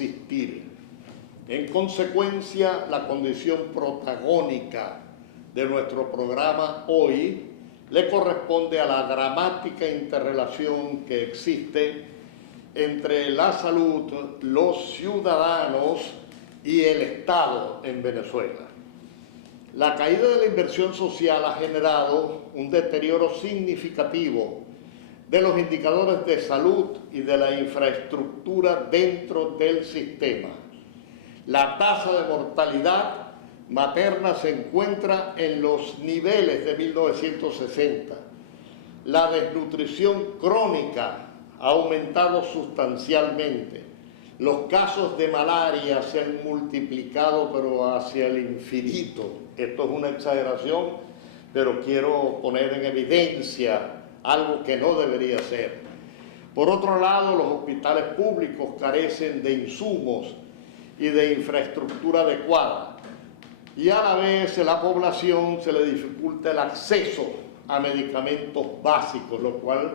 existir. En consecuencia, la condición protagónica de nuestro programa hoy le corresponde a la dramática interrelación que existe entre la salud, los ciudadanos y el Estado en Venezuela. La caída de la inversión social ha generado un deterioro significativo de los indicadores de salud y de la infraestructura dentro del sistema. La tasa de mortalidad materna se encuentra en los niveles de 1960. La desnutrición crónica ha aumentado sustancialmente. Los casos de malaria se han multiplicado, pero hacia el infinito. Esto es una exageración, pero quiero poner en evidencia algo que no debería ser. Por otro lado, los hospitales públicos carecen de insumos y de infraestructura adecuada. Y a la vez a la población se le dificulta el acceso a medicamentos básicos, lo cual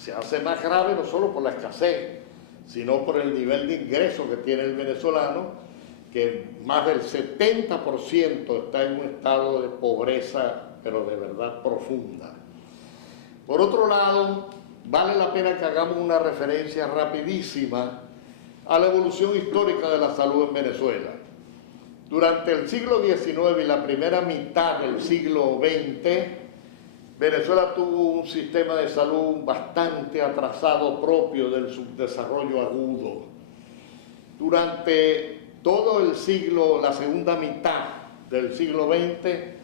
se hace más grave no solo por la escasez, sino por el nivel de ingreso que tiene el venezolano, que más del 70% está en un estado de pobreza, pero de verdad profunda. Por otro lado, vale la pena que hagamos una referencia rapidísima a la evolución histórica de la salud en Venezuela. Durante el siglo XIX y la primera mitad del siglo XX, Venezuela tuvo un sistema de salud bastante atrasado propio del subdesarrollo agudo. Durante todo el siglo, la segunda mitad del siglo XX,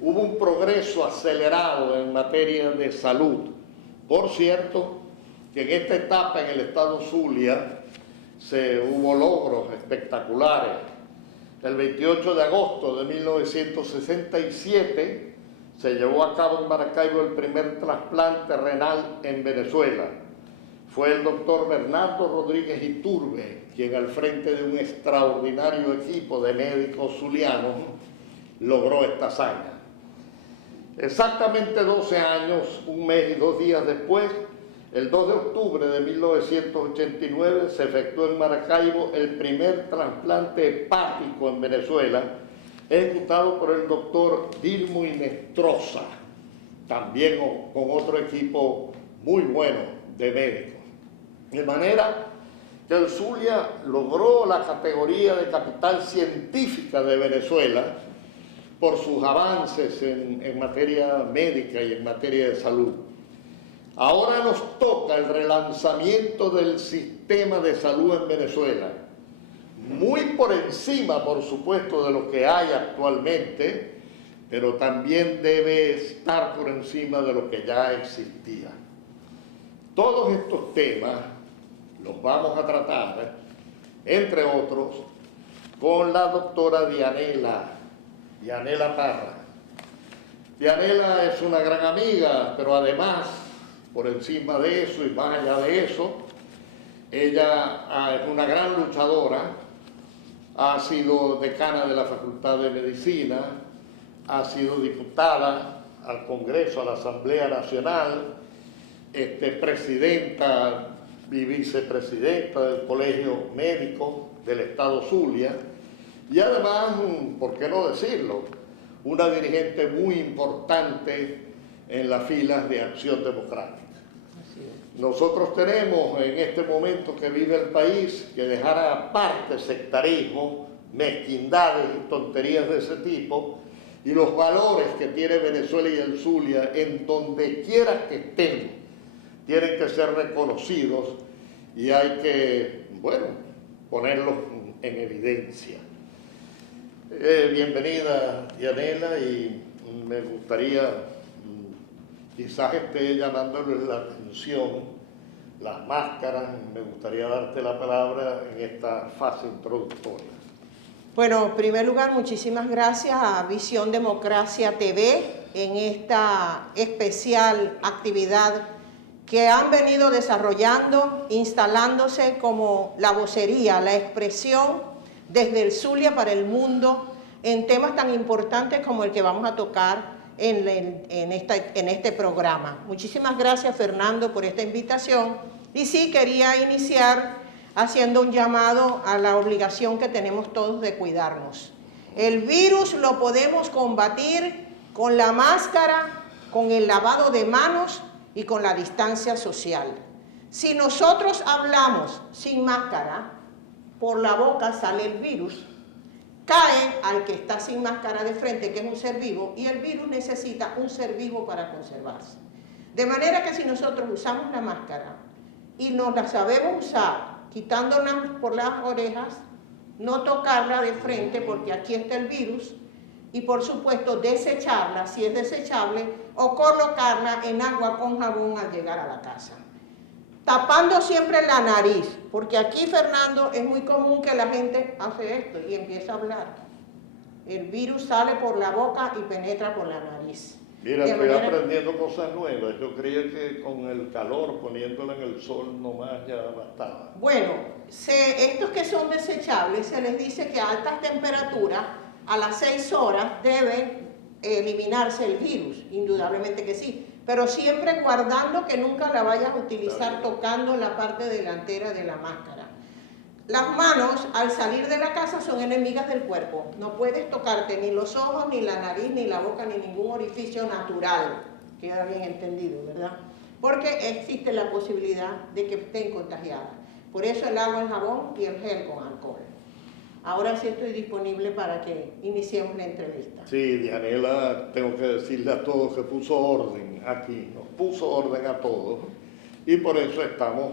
hubo un progreso acelerado en materia de salud. Por cierto, que en esta etapa en el estado Zulia hubo logros espectaculares. El 28 de agosto de 1967 se llevó a cabo en Maracaibo el primer trasplante renal en Venezuela. Fue el doctor Bernardo Rodríguez Iturbe quien al frente de un extraordinario equipo de médicos zulianos logró esta hazaña. Exactamente 12 años, un mes y 2 días después, el 2 de octubre de 1989 se efectuó en Maracaibo el primer trasplante hepático en Venezuela, ejecutado por el doctor Dilmo Inestrosa, también con otro equipo muy bueno de médicos. De manera que el Zulia logró la categoría de capital científica de Venezuela por sus avances en materia médica y en materia de salud. Ahora nos toca el relanzamiento del sistema de salud en Venezuela, muy por encima, por supuesto, de lo que hay actualmente, pero también debe estar por encima de lo que ya existía. Todos estos temas los vamos a tratar, entre otros, con la doctora Dianela Parra. Dianela es una gran amiga, pero además, por encima de eso y más allá de eso, ella es una gran luchadora, ha sido decana de la Facultad de Medicina, ha sido diputada al Congreso, a la Asamblea Nacional, presidenta y vicepresidenta del Colegio Médico del Estado Zulia, y además, ¿por qué no decirlo?, una dirigente muy importante en las filas de Acción Democrática. Nosotros tenemos en este momento que vive el país que dejar aparte sectarismo, mezquindades y tonterías de ese tipo, y los valores que tiene Venezuela y el Zulia, en donde quiera que estén, tienen que ser reconocidos y hay que, ponerlos en evidencia. Bienvenida, Dianela, y me gustaría, quizás esté llamándoles la atención las máscaras, me gustaría darte la palabra en esta fase introductoria. Bueno, en primer lugar, muchísimas gracias a Visión Democracia TV en esta especial actividad que han venido desarrollando, instalándose como la vocería, la expresión desde el Zulia para el mundo en temas tan importantes como el que vamos a tocar en este programa. Muchísimas gracias, Fernando, por esta invitación. Y sí, quería iniciar haciendo un llamado a la obligación que tenemos todos de cuidarnos. El virus lo podemos combatir con la máscara, con el lavado de manos y con la distancia social. Si nosotros hablamos sin máscara, por la boca sale el virus, cae al que está sin máscara de frente, que es un ser vivo, y el virus necesita un ser vivo para conservarse. De manera que si nosotros usamos la máscara y nos la sabemos usar, quitándola por las orejas, no tocarla de frente porque aquí está el virus, y por supuesto desecharla si es desechable o colocarla en agua con jabón al llegar a la casa. Tapando siempre la nariz, porque aquí, Fernando, es muy común que la gente hace esto y empieza a hablar. El virus sale por la boca y penetra por la nariz. Mira, estoy aprendiendo cosas nuevas. Yo creía que con el calor, poniéndola en el sol nomás ya bastaba. Bueno, estos que son desechables, se les dice que a altas temperaturas, a las 6 horas, debe eliminarse el virus, indudablemente que sí. Pero siempre guardando que nunca la vayas a utilizar tocando la parte delantera de la máscara. Las manos, al salir de la casa, son enemigas del cuerpo. No puedes tocarte ni los ojos, ni la nariz, ni la boca, ni ningún orificio natural. Queda bien entendido, ¿verdad? Porque existe la posibilidad de que estén contagiadas. Por eso el agua, el jabón y el gel con alcohol. Ahora sí estoy disponible para que iniciemos la entrevista. Sí, Dianela, tengo que decirle a todos que puso orden aquí, nos puso orden a todos, y por eso estamos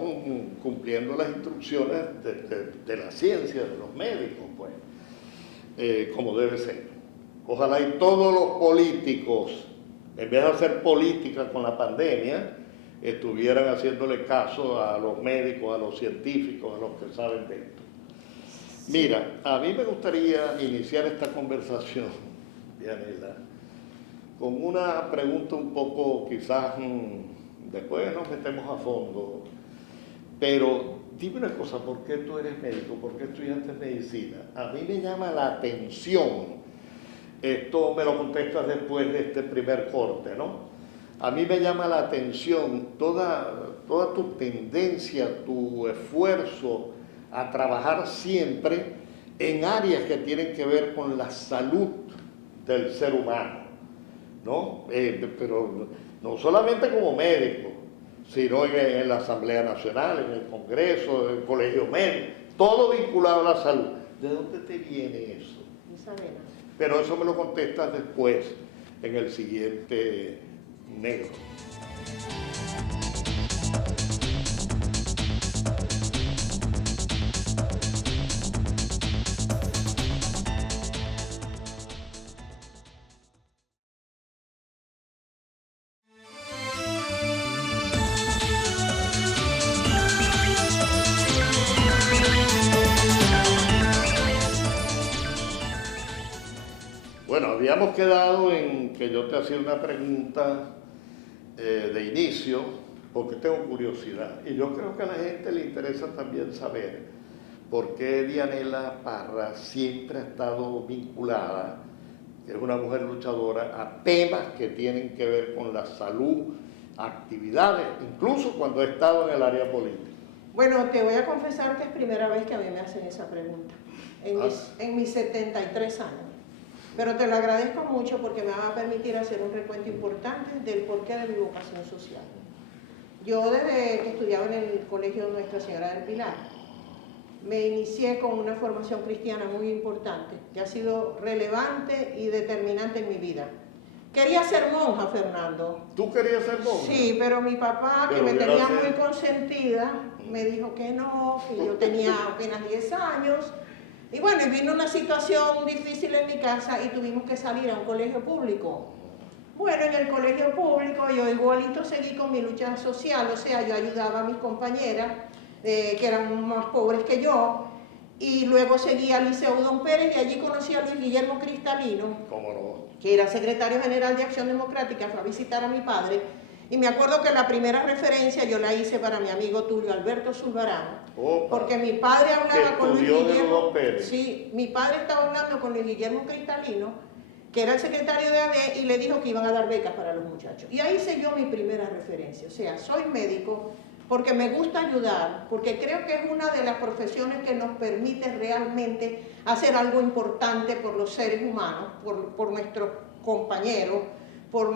cumpliendo las instrucciones de la ciencia, de los médicos, pues, como debe ser. Ojalá y todos los políticos, en vez de hacer política con la pandemia, estuvieran haciéndole caso a los médicos, a los científicos, a los que saben de esto. Mira, a mí me gustaría iniciar esta conversación, Dianela, con una pregunta un poco, quizás, después nos metemos a fondo, pero dime una cosa, ¿por qué tú eres médico? ¿Por qué estudiaste medicina? A mí me llama la atención, esto me lo contestas después de este primer corte, ¿no? A mí me llama la atención toda tu tendencia, tu esfuerzo a trabajar siempre en áreas que tienen que ver con la salud del ser humano, ¿no? Pero no solamente como médico, sino en la Asamblea Nacional, en el Congreso, en el Colegio Médico, todo vinculado a la salud. ¿De dónde te viene eso? Isabela. Pero eso me lo contestas después, en el siguiente negro. Bueno, habíamos quedado en que yo te hacía una pregunta de inicio, porque tengo curiosidad. Y yo creo que a la gente le interesa también saber por qué Dianela Parra siempre ha estado vinculada, que es una mujer luchadora, a temas que tienen que ver con la salud, actividades, incluso cuando he estado en el área política. Bueno, te voy a confesar que es primera vez que a mí me hacen esa pregunta, en mis 73 años. Pero te lo agradezco mucho porque me va a permitir hacer un recuento importante del porqué de mi vocación social. Yo desde que estudiaba en el Colegio Nuestra Señora del Pilar, me inicié con una formación cristiana muy importante, que ha sido relevante y determinante en mi vida. Quería ser monja, Fernando. ¿Tú querías ser monja? Sí, pero mi papá, que me tenía muy consentida, me dijo que no, que yo tenía apenas 10 años. Y bueno, y vino una situación difícil en mi casa y tuvimos que salir a un colegio público. Bueno, en el colegio público yo igualito seguí con mi lucha social, o sea, yo ayudaba a mis compañeras que eran más pobres que yo, y luego seguí al Liceo Don Pérez y allí conocí a Luis Guillermo Cristalino, ¿Cómo no? que era secretario general de Acción Democrática, fue a visitar a mi padre, y me acuerdo que la primera referencia yo la hice para mi amigo Tulio Alberto Zulbarán, porque mi padre hablaba con Luis Guillermo, sí, mi padre estaba hablando con Luis Guillermo Cristalino, que era el secretario de AD, y le dijo que iban a dar becas para los muchachos. Y ahí hice yo mi primera referencia, o sea, soy médico, porque me gusta ayudar, porque creo que es una de las profesiones que nos permite realmente hacer algo importante por los seres humanos, por nuestros compañeros, por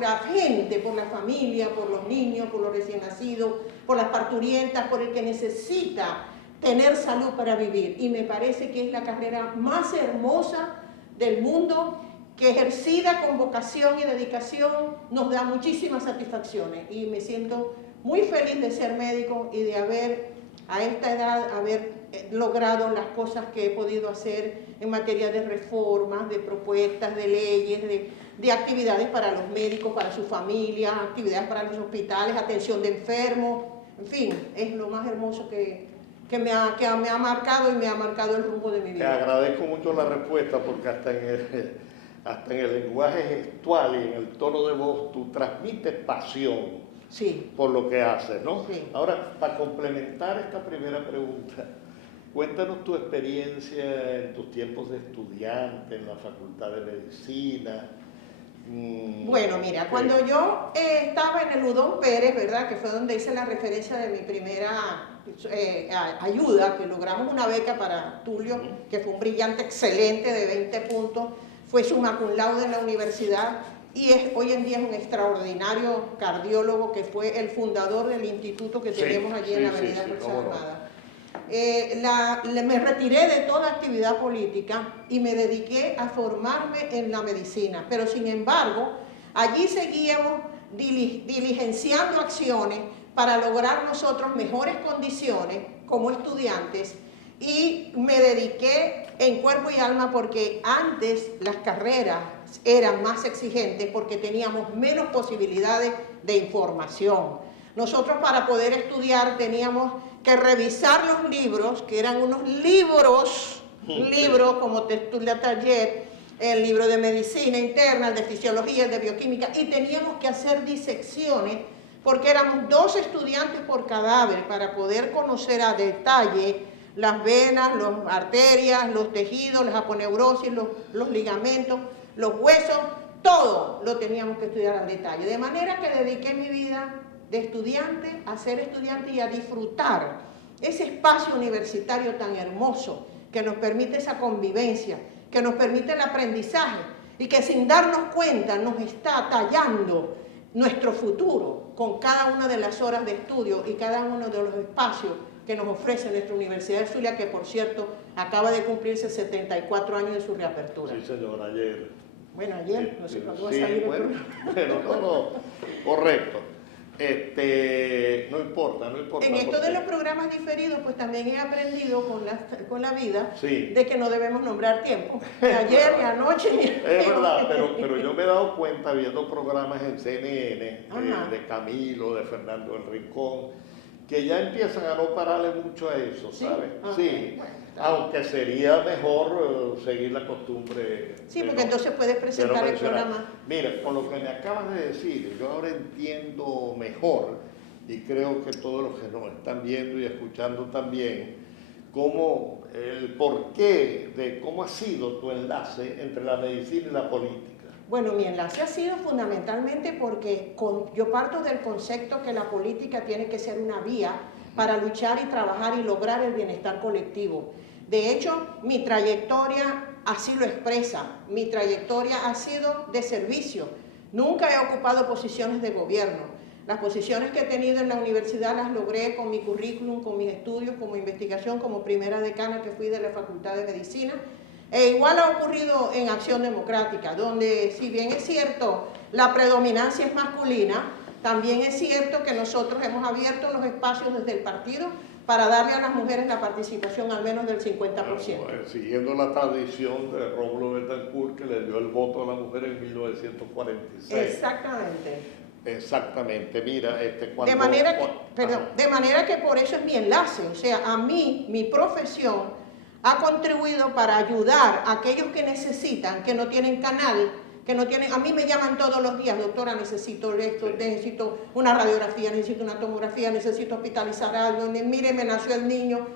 la gente, por la familia, por los niños, por los recién nacidos, por las parturientas, por el que necesita tener salud para vivir. Y me parece que es la carrera más hermosa del mundo, que ejercida con vocación y dedicación nos da muchísimas satisfacciones, y me siento muy feliz de ser médico y de a esta edad haber logrado las cosas que he podido hacer en materia de reformas, de propuestas, de leyes, de actividades para los médicos, para su familia, actividades para los hospitales, atención de enfermos, en fin, es lo más hermoso que me ha marcado y me ha marcado el rumbo de mi vida. Te agradezco mucho la respuesta, porque hasta en el lenguaje gestual y en el tono de voz tú transmites pasión, sí, por lo que haces, ¿no? Sí. Ahora, para complementar esta primera pregunta, cuéntanos tu experiencia en tus tiempos de estudiante en la Facultad de Medicina. Bueno, mira, cuando yo estaba en el Udón Pérez, ¿verdad?, que fue donde hice la referencia de mi primera ayuda, que logramos una beca para Tulio, que fue un brillante excelente de 20 puntos, fue summa cum laude en la universidad, y hoy en día es un extraordinario cardiólogo, que fue el fundador del instituto que tenemos allí en la avenida Fuerza Armada. Me retiré de toda actividad política y me dediqué a formarme en la medicina, pero sin embargo allí seguíamos diligenciando acciones para lograr nosotros mejores condiciones como estudiantes, y me dediqué en cuerpo y alma, porque antes las carreras eran más exigentes porque teníamos menos posibilidades de información. Nosotros, para poder estudiar, teníamos que revisar los libros, que eran unos libros como Textura Taller, el libro de medicina interna, el de fisiología, el de bioquímica, y teníamos que hacer disecciones, porque éramos 2 estudiantes por cadáver, para poder conocer a detalle las venas, las arterias, los tejidos, las aponeurosis, los ligamentos, los huesos, todo lo teníamos que estudiar al detalle. De manera que dediqué mi vida de estudiante a ser estudiante y a disfrutar ese espacio universitario tan hermoso, que nos permite esa convivencia, que nos permite el aprendizaje, y que sin darnos cuenta nos está tallando nuestro futuro con cada una de las horas de estudio y cada uno de los espacios que nos ofrece nuestra Universidad del Zulia, que por cierto acaba de cumplirse 74 años de su reapertura. Sí, señor, ayer. Bueno, ayer, no sé cuándo va a sí, salir el bueno, programa. pero no, correcto. No importa. En esto de los programas diferidos, pues también he aprendido con la vida, sí, de que no debemos nombrar tiempo. Ni ayer, ni anoche, ni... Es verdad, pero yo me he dado cuenta viendo programas en CNN, de Camilo, de Fernando del Rincón, que ya empiezan a no pararle mucho a eso, ¿sabes? Sí, bueno, aunque sería mejor seguir la costumbre. Sí, porque entonces puedes presentar el programa. Mira, con lo que me acabas de decir, yo ahora entiendo mejor, y creo que todos los que nos están viendo y escuchando también, cómo el porqué de cómo ha sido tu enlace entre la medicina y la política. Bueno, mi enlace ha sido fundamentalmente porque yo parto del concepto que la política tiene que ser una vía para luchar y trabajar y lograr el bienestar colectivo. De hecho, mi trayectoria así lo expresa. Mi trayectoria ha sido de servicio. Nunca he ocupado posiciones de gobierno. Las posiciones que he tenido en la universidad las logré con mi currículum, con mis estudios, como investigación, como primera decana que fui de la Facultad de Medicina. E igual ha ocurrido en Acción Democrática, donde, si bien es cierto la predominancia es masculina, también es cierto que nosotros hemos abierto los espacios desde el partido para darle a las mujeres la participación al menos del 50%. Bueno, siguiendo la tradición de Rómulo Betancourt, que le dio el voto a la mujer en 1946. Exactamente, mira, cuando... de manera que por eso es mi enlace, o sea, a mí, mi profesión ha contribuido para ayudar a aquellos que necesitan, que no tienen canal, que no tienen... A mí me llaman todos los días, doctora, necesito esto, necesito una radiografía, necesito una tomografía, necesito hospitalizar algo, mire, me nació el niño.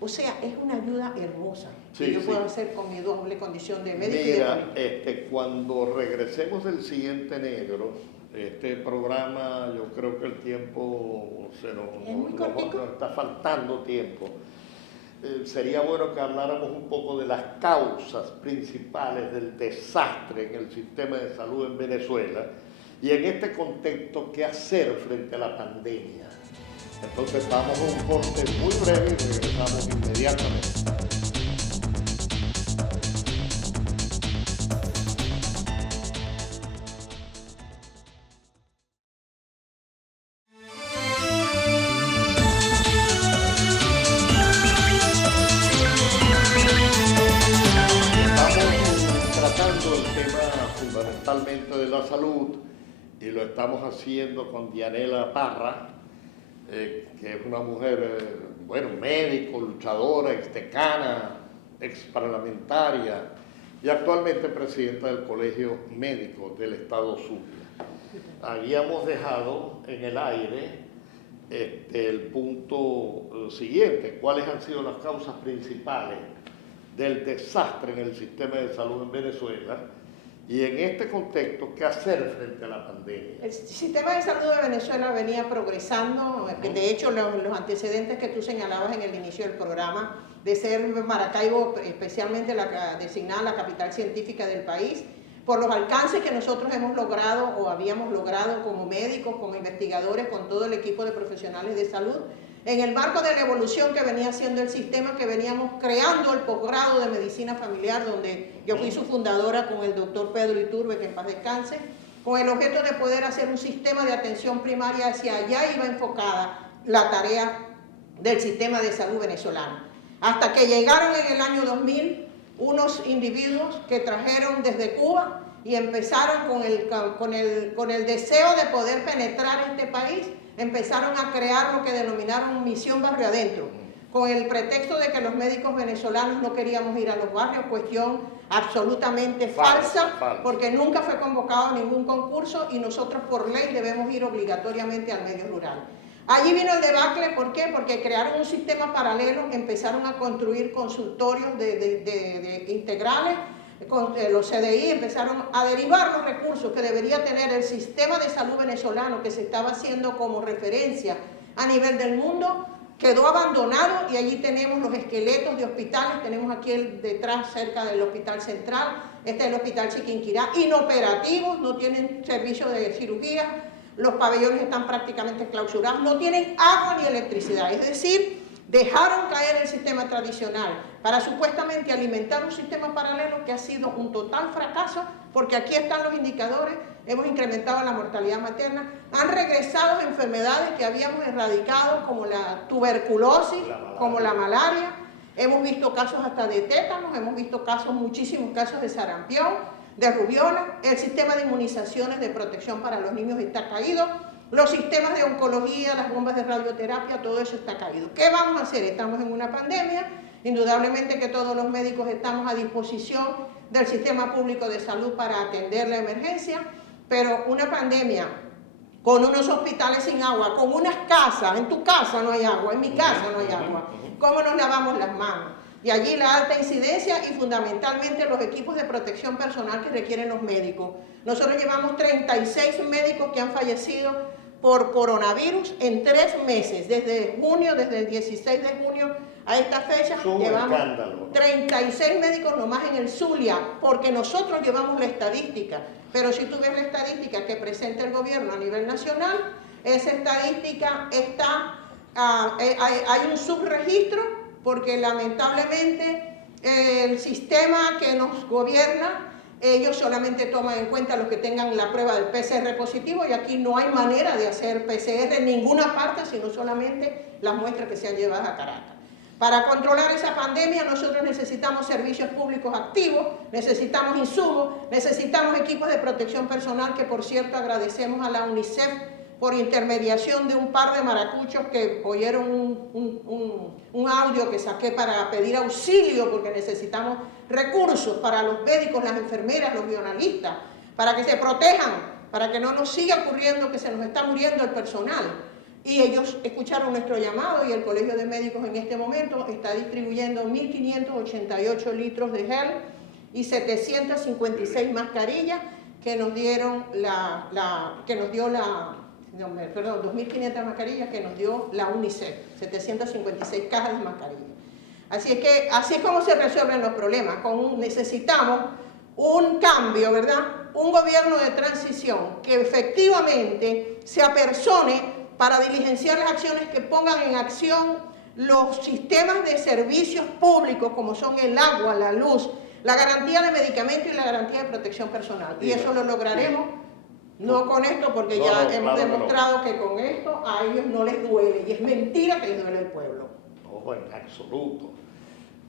O sea, es una ayuda hermosa que yo puedo hacer con mi doble condición de médico y de político. Cuando regresemos del siguiente negro, Este programa, yo creo que el tiempo nos está faltando tiempo. Sería bueno que habláramos un poco de las causas principales del desastre en el sistema de salud en Venezuela y en este contexto, qué hacer frente a la pandemia. Entonces vamos a un corte muy breve y regresamos inmediatamente. Fundamentalmente de la salud, y lo estamos haciendo con Dianela Parra, que es una mujer, médico, luchadora, exdecana, exparlamentaria y actualmente presidenta del Colegio Médico del Estado Zulia. Habíamos dejado en el aire el punto siguiente: cuáles han sido las causas principales del desastre en el sistema de salud en Venezuela. Y en este contexto, ¿qué hacer frente a la pandemia? El sistema de salud de Venezuela venía progresando. De hecho, los antecedentes que tú señalabas en el inicio del programa, de ser Maracaibo especialmente designada la capital científica del país, por los alcances que nosotros hemos logrado o habíamos logrado como médicos, como investigadores, con todo el equipo de profesionales de salud, en el marco de la evolución que venía haciendo el sistema, que veníamos creando el posgrado de medicina familiar, donde yo fui su fundadora con el doctor Pedro Iturbe, que en paz descanse, con el objeto de poder hacer un sistema de atención primaria. Hacia allá iba enfocada la tarea del sistema de salud venezolano. Hasta que llegaron en el año 2000 unos individuos que trajeron desde Cuba y empezaron con el deseo de poder penetrar este país. Empezaron a crear lo que denominaron Misión Barrio Adentro, con el pretexto de que los médicos venezolanos no queríamos ir a los barrios, cuestión absolutamente falsa, porque nunca fue convocado ningún concurso y nosotros por ley debemos ir obligatoriamente al medio rural. Allí vino el debacle. ¿Por qué? Porque crearon un sistema paralelo, empezaron a construir consultorios de integrales, con los CDI empezaron a derivar los recursos que debería tener el sistema de salud venezolano, que se estaba haciendo como referencia a nivel del mundo, quedó abandonado, y allí tenemos los esqueletos de hospitales. Tenemos aquí detrás, cerca del Hospital Central, este es el Hospital Chiquinquirá, inoperativos, no tienen servicio de cirugía, los pabellones están prácticamente clausurados, no tienen agua ni electricidad, es decir, dejaron caer el sistema tradicional para supuestamente alimentar un sistema paralelo que ha sido un total fracaso, porque aquí están los indicadores. Hemos incrementado la mortalidad materna, han regresado enfermedades que habíamos erradicado, como la tuberculosis, como la malaria. Hemos visto casos hasta de tétanos, hemos visto muchísimos casos de sarampión, de rubiola. El sistema de inmunizaciones de protección para los niños está caído. Los sistemas de oncología, las bombas de radioterapia, todo eso está caído. ¿Qué vamos a hacer? Estamos en una pandemia. Indudablemente que todos los médicos estamos a disposición del sistema público de salud para atender la emergencia, pero una pandemia con unos hospitales sin agua, con unas casas, en tu casa no hay agua, en mi casa no hay agua. ¿Cómo nos lavamos las manos? Y allí la alta incidencia y fundamentalmente los equipos de protección personal que requieren los médicos. Nosotros llevamos 36 médicos que han fallecido por coronavirus en 3 meses, desde el 16 de junio a esta fecha. Llevamos 36 médicos nomás en el Zulia, porque nosotros llevamos la estadística. Pero si tú ves la estadística que presenta el gobierno a nivel nacional, esa estadística está, hay un subregistro, porque lamentablemente el sistema que nos gobierna, ellos solamente toman en cuenta los que tengan la prueba del PCR positivo, y aquí no hay manera de hacer PCR en ninguna parte, sino solamente las muestras que sean llevadas a Caracas. Para controlar esa pandemia nosotros necesitamos servicios públicos activos, necesitamos insumos, necesitamos equipos de protección personal, que por cierto agradecemos a la UNICEF por intermediación de un par de maracuchos que oyeron un audio que saqué para pedir auxilio, porque necesitamos recursos para los médicos, las enfermeras, los bionalistas, para que se protejan, para que no nos siga ocurriendo que se nos está muriendo el personal. Y ellos escucharon nuestro llamado, y el Colegio de Médicos en este momento está distribuyendo 1.588 litros de gel y 756 mascarillas, que nos dieron que nos dio 2.500 mascarillas que nos dio la UNICEF, 756 cajas de mascarillas. Así es que así es como se resuelven los problemas. Necesitamos un cambio, ¿verdad? Un gobierno de transición que efectivamente se apersone para diligenciar las acciones que pongan en acción los sistemas de servicios públicos como son el agua, la luz, la garantía de medicamentos y la garantía de protección personal. Y eso lo lograremos, no con esto, porque ya hemos demostrado que con esto a ellos no les duele, y es mentira que les duele el pueblo. No, en absoluto.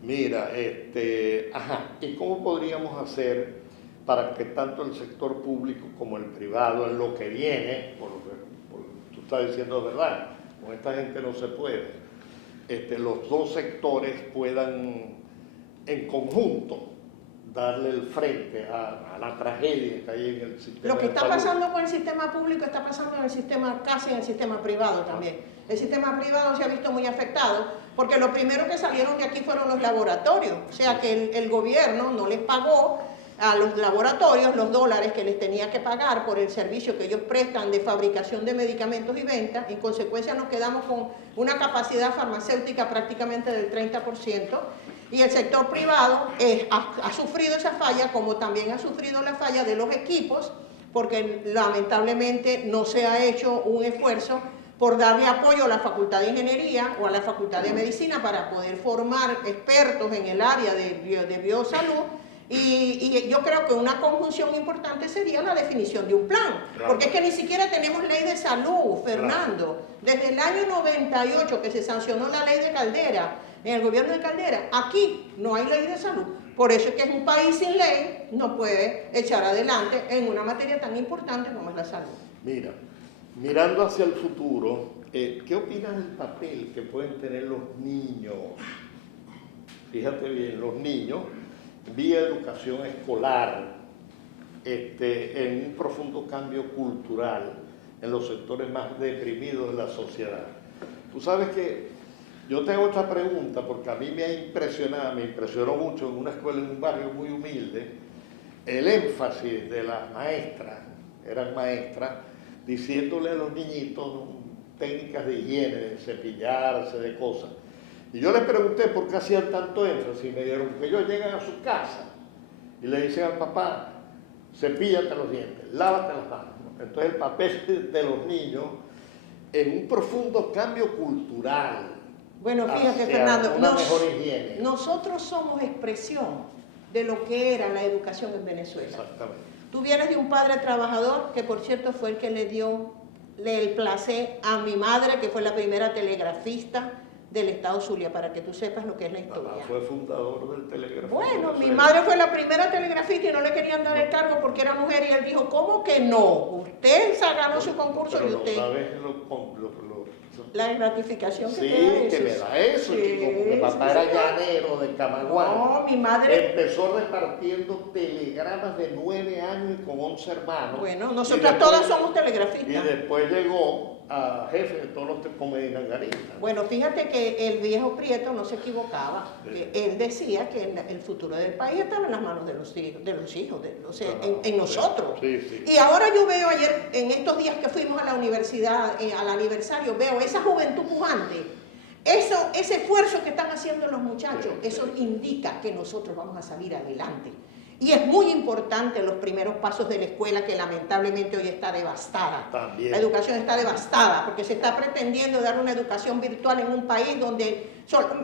Mira, ¿y cómo podríamos hacer para que tanto el sector público como el privado, en lo que viene, por lo que tú estás diciendo es verdad, con esta gente no se puede, los dos sectores puedan en conjunto darle el frente a la tragedia que hay en el sistema? Lo que está pasando con el sistema público está pasando en el sistema, casi en el sistema privado también. El sistema privado se ha visto muy afectado porque lo primero que salieron de aquí fueron los laboratorios, o sea que el gobierno no les pagó a los laboratorios los dólares que les tenía que pagar por el servicio que ellos prestan de fabricación de medicamentos y venta. En consecuencia nos quedamos con una capacidad farmacéutica prácticamente del 30%, y el sector privado ha sufrido esa falla, como también ha sufrido la falla de los equipos, porque lamentablemente no se ha hecho un esfuerzo por darle apoyo a la Facultad de Ingeniería o a la Facultad de Medicina para poder formar expertos en el área de biosalud. Y yo creo que una conjunción importante sería la definición de un plan, porque es que ni siquiera tenemos ley de salud, Fernando. Desde el año 98 que se sancionó la ley de Caldera, en el gobierno de Caldera, aquí no hay ley de salud. Por eso es que es un país sin ley, no puede echar adelante en una materia tan importante como es la salud. Mira, mirando hacia el futuro, ¿qué opinas del papel que pueden tener los niños? Fíjate bien, los niños, vía educación escolar, en un profundo cambio cultural en los sectores más deprimidos de la sociedad. Tú sabes que yo tengo otra pregunta, porque a mí me impresionó mucho en una escuela en un barrio muy humilde, el énfasis de las maestras, eran maestras, diciéndole a los niñitos técnicas de higiene, de cepillarse, de cosas. Y yo les pregunté por qué hacían tanto énfasis, y me dijeron que ellos llegan a su casa y le dicen al papá, cepíllate los dientes, lávate las manos. Entonces el papel de los niños en un profundo cambio cultural. Bueno, fíjate, Fernando, mejor higiene. Nosotros somos expresión de lo que era la educación en Venezuela. Exactamente. Tú vienes de un padre trabajador, que por cierto fue el que le dio el placer a mi madre, que fue la primera telegrafista del estado Zulia, para que tú sepas lo que es la historia. Papá fue fundador del telegrafista. Bueno, mi madre fue la primera telegrafista y no le querían dar el cargo porque era mujer, y él dijo, ¿cómo que no? Usted ganó su concurso y usted... No sabes la gratificación que sí, te da eso. Que me da eso, sí, chico, porque papá era llanero de Camaguán. No, mi madre... Empezó repartiendo telegramas de 9 años y con 11 hermanos. Bueno, nosotras todas somos telegrafistas. Y después llegó a jefe de todos los comediangaristas. Bueno, fíjate que el viejo Prieto no se equivocaba. Sí. Él decía que el futuro del país estaba en las manos de los hijos, o sea, en nosotros. Sí, sí. Y ahora yo veo ayer, en estos días que fuimos a la universidad, al aniversario, veo esa juventud pujante. Ese esfuerzo que están haciendo los muchachos, eso indica que nosotros vamos a salir adelante. Y es muy importante los primeros pasos de la escuela, que lamentablemente hoy está devastada. También. La educación está devastada porque se está pretendiendo dar una educación virtual en un país donde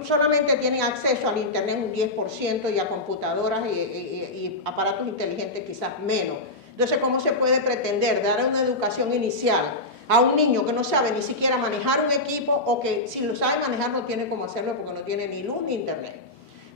solamente tienen acceso al internet un 10% y a computadoras y aparatos inteligentes quizás menos. Entonces, ¿cómo se puede pretender dar una educación inicial a un niño que no sabe ni siquiera manejar un equipo, o que si lo sabe manejar no tiene cómo hacerlo porque no tiene ni luz ni internet?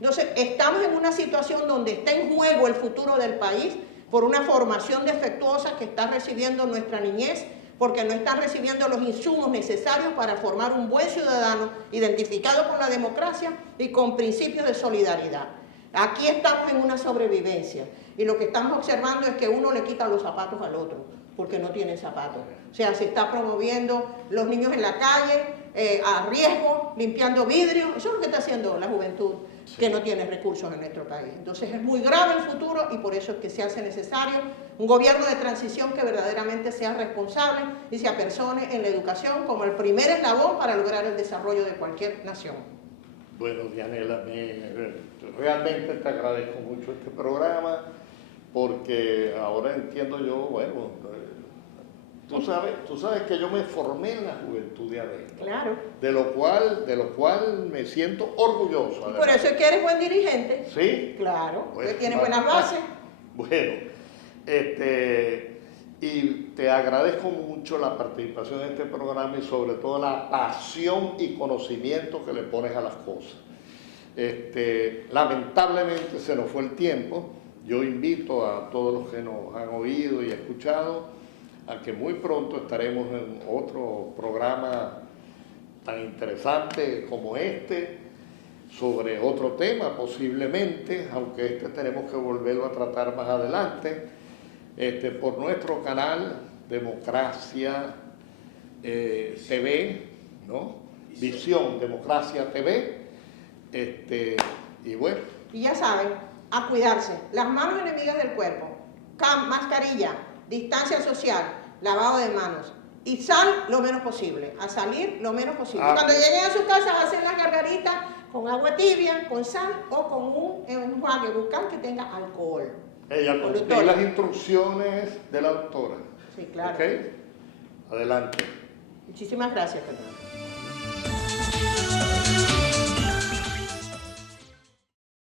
Entonces, estamos en una situación donde está en juego el futuro del país por una formación defectuosa que está recibiendo nuestra niñez, porque no están recibiendo los insumos necesarios para formar un buen ciudadano identificado con la democracia y con principios de solidaridad. Aquí estamos en una sobrevivencia y lo que estamos observando es que uno le quita los zapatos al otro porque no tiene zapatos. O sea, se está promoviendo los niños en la calle, a riesgo, limpiando vidrios. Eso es lo que está haciendo la juventud que no tiene recursos en nuestro país. Entonces es muy grave el futuro y por eso es que se hace necesario un gobierno de transición que verdaderamente sea responsable y se apersone en la educación como el primer eslabón para lograr el desarrollo de cualquier nación. Bueno, Dianela, realmente te agradezco mucho este programa porque ahora entiendo yo, bueno, tú sabes que yo me formé en la juventud de ADESTA. Claro. De lo cual me siento orgulloso. Y por eso es que eres buen dirigente. ¿Sí? Claro, Bueno, que tiene buenas bases. Bueno, y te agradezco mucho la participación en este programa y sobre todo la pasión y conocimiento que le pones a las cosas. Lamentablemente se nos fue el tiempo. Yo invito a todos los que nos han oído y escuchado a que muy pronto estaremos en otro programa tan interesante como este, sobre otro tema posiblemente, aunque tenemos que volverlo a tratar más adelante, por nuestro canal Democracia TV, ¿no? Visión Democracia TV, y bueno. Y ya saben, a cuidarse, las manos enemigas del cuerpo, mascarilla, distancia social, lavado de manos y sal lo menos posible, a salir lo menos posible. Cuando lleguen a su casa hacen las gargaritas con agua tibia, con sal o con un enjuague bucal que tenga alcohol. Ella cumplió las instrucciones de la doctora. Sí, claro. ¿Ok? Adelante. Muchísimas gracias, Fernando.